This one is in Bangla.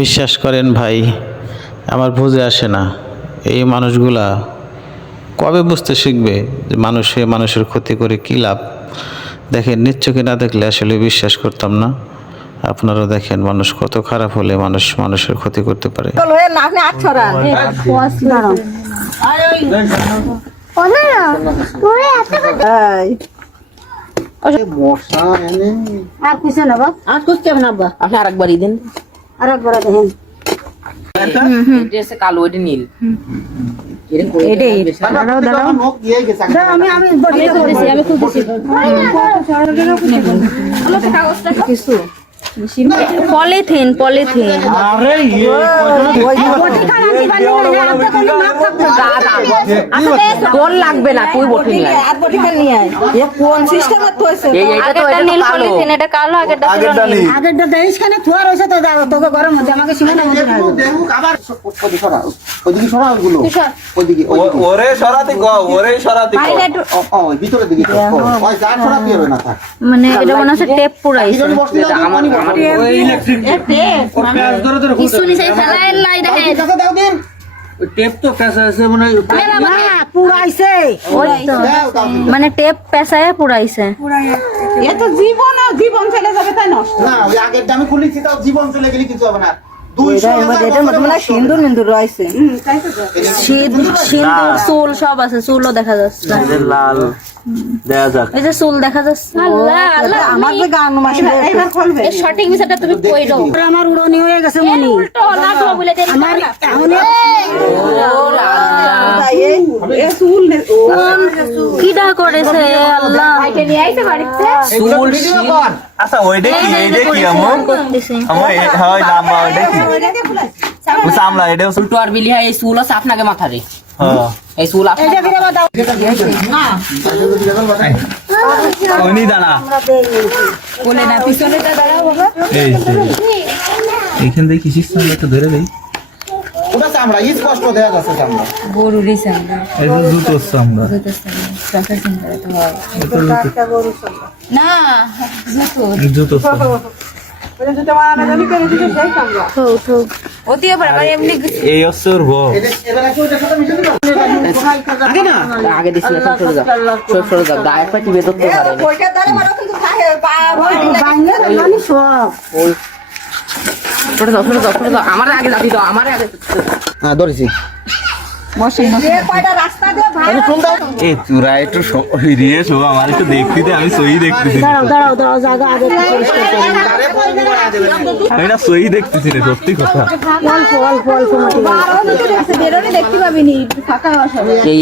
বিশ্বাস করেন ভাই, আমার বুঝে আসে না এই মানুষগুলা কবে বুঝতে শিখবে যে মানুষের ক্ষতি করে কী লাভ। দেখেন, নিজ চোখে না দেখলে আসলে বিশ্বাস করতাম না। আপনারা দেখেন মানুষ কত খারাপ হলে মানুষের ক্ষতি করতে পারে। কালো এটা নীল পলিথিন গোল লাগবে না, তুই বটি নিয়ে কোন সিস্টেম নীল পলিথিন, এটা কালো, আগেরটা দেশ খানে থুয়া রয়েছে তো যাও তোকে ঘরের মধ্যে আমাকে সীমানা মধ্যে আবার ওদিকে সরা ওগুলো ওদিকে ওরে সরাতে ভিতরের দিকে ওই যা সরাতে হবে না থাক, মানে এটা মনে হচ্ছে টেপ পুরাইছে। আমার কিছু নিছে ফেলাই লাই দেখে দাও দিন ওই টেপ তো ফেসা আছে মানে পুরাইছে, ওই তো মানে টেপ পেছায় পুরাইছে। এ তো জীবন চলে যাবে, তাই নষ্ট না। ওই আগের দামে খুলেছি তাও জীবন চলে গেলে কিছু হবে না। সিন্দুর রয়েছে, সিঁদুর, চুল সব আছে, চুলও দেখা যাচ্ছে, লাল দেখা যাক। এই যে চুল দেখা যাচ্ছে। আল্লাহ আল্লাহ, আমার যে গান মাসে এবার খুলবে এই সঠিক বিষয়টা তুমি কই দাও। আমার উড়নি হয়ে গেছে মনি, উল্টো না তো বলে দেন আমার এখন কিডা করেছে আল্লাহ, এটা নিয়ে আইছে বাড়িতে চুল আচ্ছা ওইটা কি, এইটা কি আমো করতেছে। আমার হয় লাম্বা ওইটা কি ও সামলা এটা উল্টো আর বিলি হয়, এই চুল আছে আপনাকে মাথা রে, হ্যাঁ এই চুল আপনাকে ওনি দাঁড়া কোলে না পিছনে দাঁড়াও বাবা। এই এইখান থেকে কি সিস্টেম একটা ধরে দেই, ওটা চামড়া স্পষ্ট দেখা যাচ্ছে চামড়া। গরুরই সামনে এই যে জুতো আমরা না জুতো অতি আবার এমনি এই অসর ব এবারে কি ওটা সাথে মিশে দিবা আগে না আগে দিছি না, সরে যাও গায়ে পাটি বেদত তো পারে ওইটা দাঁড়ে মারো কিন্তু খায় বাইরে মানে সব সরে যাও আমার আগে যাবি তো, আমার আগে হ্যাঁ ধরেছি। যে কয়টা রাস্তা দিয়ে ভাই এই চূড়া একটু রিয়ে শো আমার একটু দেখতে দে, আমি সই দেখতেছি দাঁড়াও জায়গা আগে পরিষ্কার করি। এটা সই দেখতেছি রে, সত্যি কথা। অল্প মাটি বেরোলে দেখতে পাবিনি ফাঁকা হওয়া সব এই